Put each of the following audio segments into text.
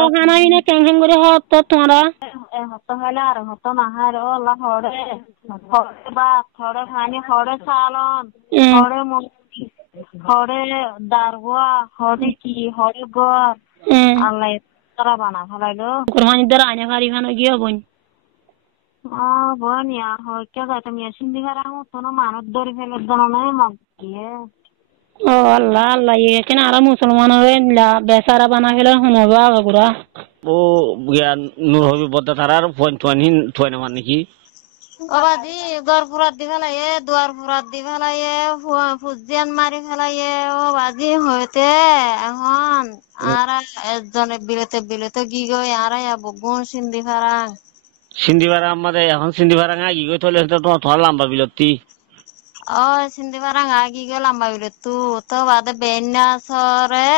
তো খানা ইনে কেন করে হত তোরা হত হলে আর হত না হার ও আল্লাহ হরে বা হরে খানি হরে সালন হরে মুক্তি হরে দারওয়া হরে কি হরে গর আল্লাহ তারা বানা ফেলাইলো কুরবানি দ্বারা আনে পারি খানো গিয়ে বোন বোন ইয়া হয় কে যাইতে মিয়া সিন্ধি ঘর আমো তো না মানুষ ধরে ফেলে দন না মগ গিয়ে ও আল্লাহ আল্লাহ এখানে আর মুসলমানরা বেচারা বানা ফেলার শুনবো আগুরা ও নূর হবি বদ্দা তারার ফোন মান নাকি ও বাজি গর ফুরাত দি ফেলাইয়ে দুয়ার ফুরাত দি ফেলাইয়ে ফুজিয়ান মারি ফেলাইয়ে ও বাজি হইতে এখন আর একজনে বিলেতে বিলেতে কি গই আর বগুন সিন্ধি ভাড়া আমাদের এখন সিন্ধি ভাড়া আগি গই তোলে তোমার লম্বা বিলতি ও সিন্ধি পারাং আগি গেল লম্বা বিলে তো বাদে বেন্যা সরে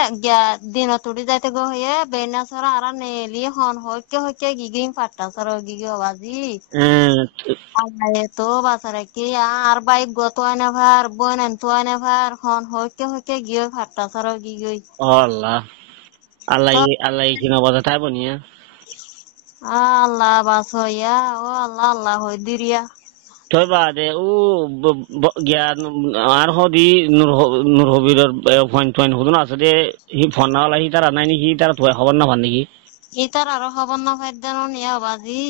দিন তুড়ি যাইতে গো হয়ে বেন্যা সরে আর নেলি হন হইকে গিগিম পাট্টা সর গিগি বাজি তো বাসারে কি আর বাইক গত আনে ভার বন তো আনে ভার হন হইকে গিয়ে ফাট্টা সর গিগই আল্লাহ আল্লাহ আল্লাহ কিনা বাজা তাই বনিয়া আল্লাহ বাস হইয়া ও আল্লাহ আল্লাহ হই দিরিয়া তোর বাদে ও জ্ঞান আর হদি নূর হবির ফোন হুদুন আছে দে হি ফোন না হলা হি তারা নাই নাকি তারা তোর খবর না পান নাকি ইতার আরো খবর না পাই দেন নিয়া বাজি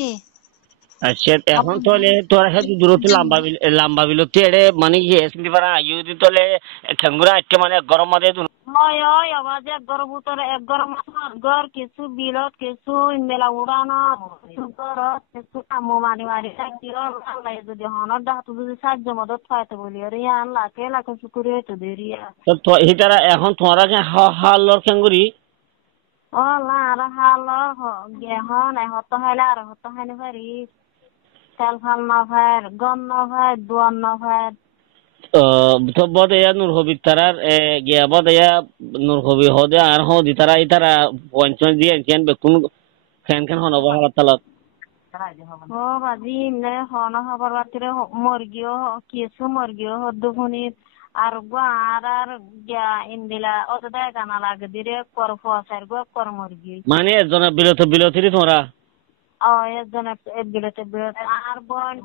আচ্ছা এখন তোলে তোর হেতু দূরত্ব লম্বা বিলতি এড়ে মানে কি এসলি পারা আইও দি তোলে খেঙ্গুরা আটকে মানে গরম মাদে ওই আওয়াজ এক গরম উতরে এক গরম গর কিছু বিলত কিছু ইমেলা উড়ানো কিছু কামো মারি মারি থাকিও আল্লাহ যদি হনর দাহাতু যদি সাহায্য মদত পাইতে বলি রে আল্লাহ কে লাখে শুকুরি হইতো দেরিয়া তো হিতারা এখন তোরা কে হাল্লর খেঙ্গুরি ও আল্লাহ আর হালর গেহন হত হাইলা আর হত হাইনে পারি তেল ফাল না ভাই গন না ভাই দুয়ান না ভাই তো বদয়া নূর হবি তারার গিয়া বদয়া নূর হবি হদে আর হদি তারা ইতারা পঞ্চম দিয়ে কেন বেকুন খান হনব হালাত তালাত ও বাজি নে হন হবার বাতিরে মুরগিও কিছু মুরগিও হদ্দু খুনি আর আর গিয়া ইন্দিলা অত দেয় গানা লাগে দিরে কর ফসার গো কর মুরগি মানে একজন বিলতিরি তোরা একজনে বিলতে আর বোন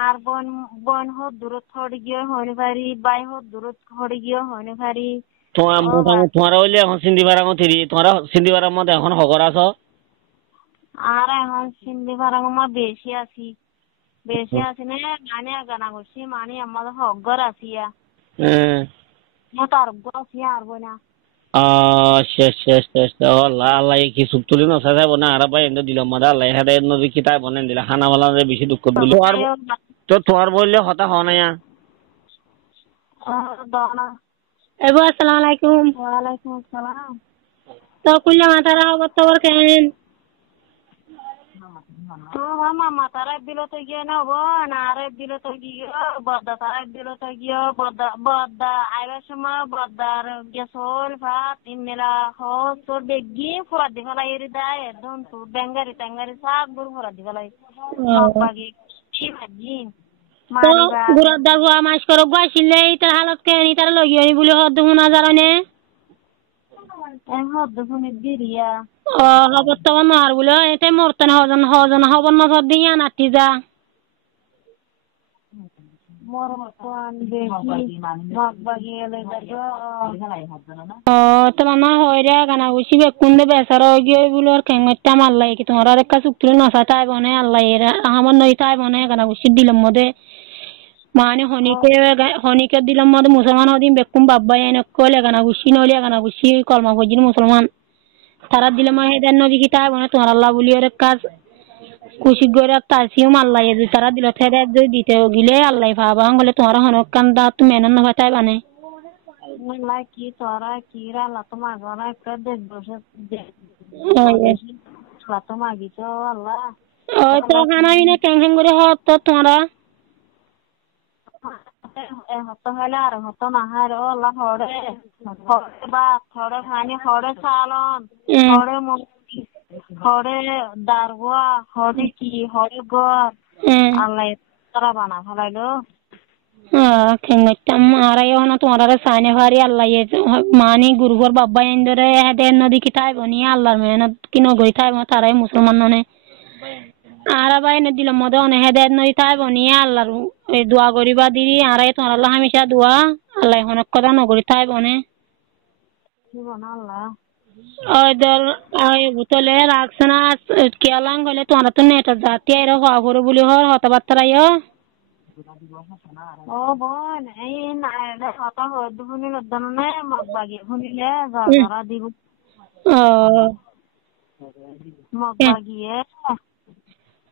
আর বোন হো দূরত হড়ি গিয়ে হইনি পারি বাই হো দূরত হড়ি গিয়ে হইনি পারি মোটামুটি তোমরা হইলে এখন সিন্ধি ভাড়া মতিরি তোমরা সিন্ধি ভাড়ার মধ্যে এখন হগর আছো আর এখন সিন্ধি ভাড়া বেশি আছি নে মানে গানা করছি মানে আমাদের হগর আসিয়া মো তার আছি আর বনা শেষ আল্লাহ আল্লাহ কি সুপ তুলি নসা যাবো না আর ভাই এনে দিলাম মাদা আল্লাহ হেদে নদী কি তাই বনেন দিলা খানা বালা বেশি দুঃখ দিল তো তোমার বললে হতা হও না এবো আসসালামু আলাইকুম ওয়ালাইকুম আসসালাম তো কুল্লা মাতারা অবতর কেন মামা তারা বিলতে গিয়ে নেবো না আরে বিলতে গিয়ে বদ্দা তারা বিলতে গিয়ে বদ্দা আইবার সময় বদ্দার গেছল ভাত ইমেলা হস তোর বেগি ফুরা দি ফেলাই এরি দেয় একদম তোর বেঙ্গারি টেঙ্গারি সব গুড় ফুরা দি ফেলাই বাকি কি ভাজি গুড়ার দা গুয়া মাছ করো গুয়াশিলে তার হালত কেন তার লগিয়ে বলে হদ শুনা জানে হদ শুনে দিরিয়া হবর তো নোয়ার বলে এটা মরতেন হজন হবর নজর দিয়ে নাতি যা তোমার না হয় রে গানা গুছি বেকুন্দে বেসার গিয়ে বলে আর খেঙ্গটা মারলাই কি তোমার আর একটা চুক্তি নসা তাই বনে আল্লাহ এরা আমার নই তাই বনে গানা গুছি দিলাম মধ্যে মানে হনিকে দিলাম মধ্যে মুসলমান হদিন বেকুম বাব্বা এনে কলে গানা গুছি নইলে গানা গুছি কলমা ফজির মুসলমান তারা দিলে মা হেদার নদী কি তাই বনে তোমার আল্লাহ বলি ওর কাজ খুশি করে তারছিও আল্লাহ যদি তারা দিল থেরে যদি দিতে গিলে আল্লাহ ভাবা হলে তোমার হনক কান্দা তুমি মেনন না তাই বানে কি তোরা কি রা তোমার ঘরে একটা দেখ বসে তোমার গিয়েছো আল্লাহ তো খানা বিনা কেন করে হত তোমরা হত হলে আর হত না হার ও আল্লাহ হরে বা হরে খানি হরে সালন হরে মুক্তি হরে দারওয়া হরে কি হরে গর আল্লাহ তারা বানা ফেলাইলো Kengtam aray ona tumara sane fari Allah ye mani gurugor babba indore hade nodi kitai boni Allah menat kino goitai mo taray musulman none arabay ne dilo modone hade nodi tai boni Allah ru e dua goriba diri aray tumara Allah hamisha dua Allah honak koda no goritai bone Allah ওদের ওই বুতলে রাখছে না Klang হলে তোমরা তো net জাতি আইরো হওয়া করে বলি হর হতবার্তা ইয় ও বোন এই না হত হদ বুনি লদনে মগবাগি বুনিলে যারা দিব মগবাগিয়ে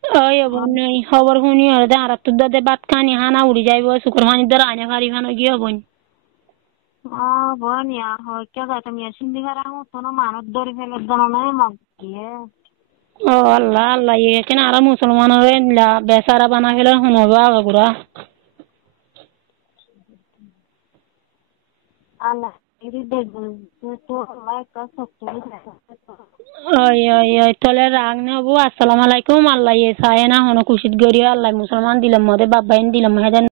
ওই বোন এই খবর শুনি আর আর তো দে বাত খানি হানা উড়ি যাইব শুক্রবানি দর আনে ভারি খানো গিয়ে বোন বোন ইয়া হয় কে যাইতাম ইয়া সিন্ধি খারাও তো না মানুষ ধরে ফেলে দনে মগবাগিয়ে Allah Allah ye ken ara musulmanore la besara bana fele hono ba gura Allah iri de to Allah ka sotto ay tole ragne bu assalamu alaikum Allah ye sayena hono kushit gori Allah musulman dilam mode babbain dilam hedan